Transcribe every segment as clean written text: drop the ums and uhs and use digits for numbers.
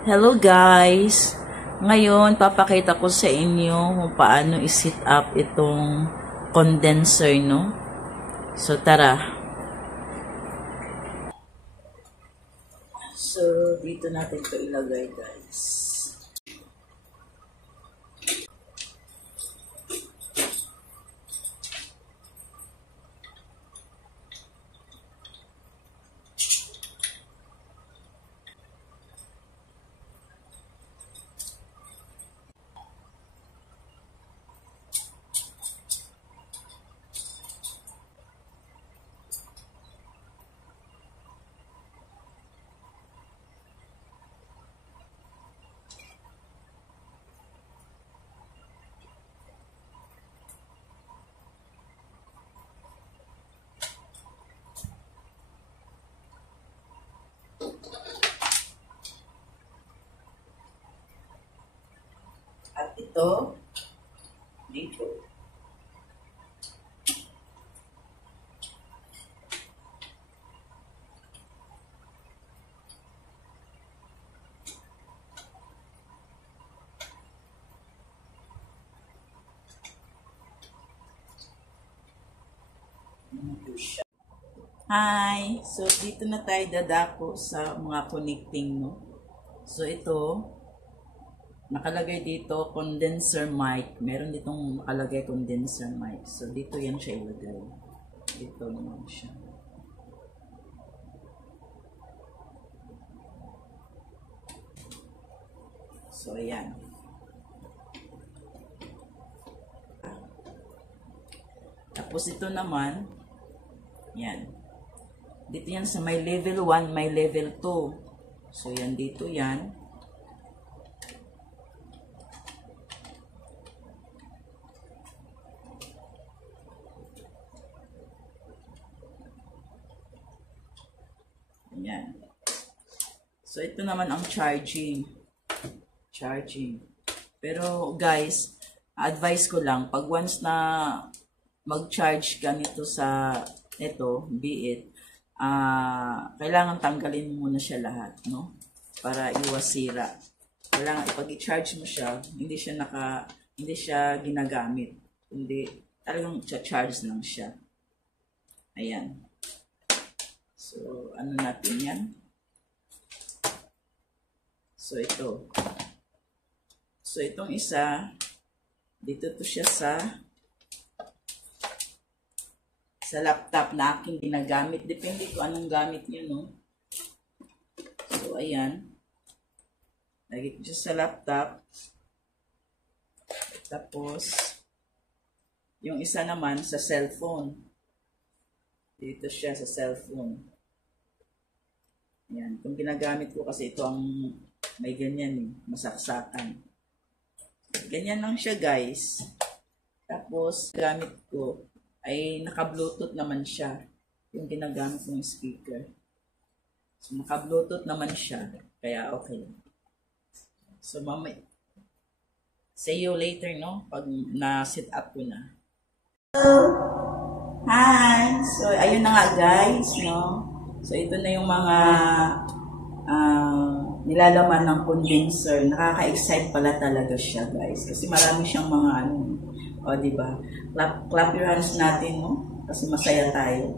Hello guys! Ngayon, papakita ko sa inyo kung paano i-set up itong condenser, no? So, tara! So, dito natin ito ilagay, guys. At ito, dito. Hi! So, dito na tayo dadako sa mga connecting, no? So, ito, nakalagay dito, condenser mic. Meron ditong nakalagay condenser mic. So, dito yan siya ilagay. Dito naman siya. So, ayan. Tapos, ito naman, yan. Dito yan sa may level 1, may level 2. So, yan dito yan. Yan. So, ito naman ang charging. Pero, guys, advice ko lang, pag once na mag-charge ka nito sa ito, be it, kailangan tanggalin mo muna siya lahat, no? Para iwas sira. Kailangan ipag i-charge mo siya, hindi siya ginagamit. Hindi, talagang charge lang siya. Ayan. So, ano natin yan? So, ito. So, itong isa, dito to siya sa laptop na aking ginagamit. Depende ko anong gamit nyo, no? So, ayan. Lagi ko siya sa laptop. Tapos, yung isa naman sa cellphone. Dito siya sa cellphone. Ayan. Kung ginagamit ko kasi ito ang may ganyan eh. Masaksakan. Ganyan lang siya, guys. Tapos, gamit ko ay naka-Bluetooth naman siya. Yung ginagamit kong speaker. So, naka-Bluetooth naman siya. Kaya okay. So, mamay. See you later, no? Pag na-set up ko na. Hello! Hi! So, ayun na nga, guys, no? So, ito na yung mga nilalaman ng condenser. Nakaka-excite pala talaga siya, guys. Kasi marami siyang mga o, diba? Clap your hands natin, no? Kasi masaya tayo.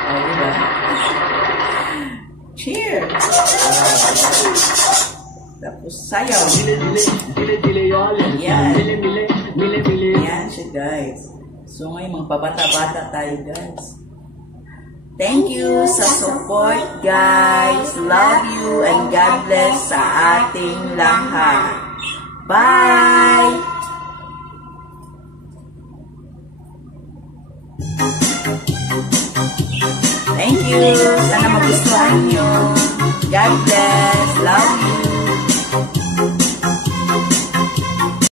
O, diba? Cheers! Tapos, sayaw. Yan. Yan siya, guys. So, ngayon, magpabata-bata tayo, guys. Thank you sa support, guys. Love you and God bless sa ating lahat. Bye! Thank you. Sana magustuhan nyo. God bless.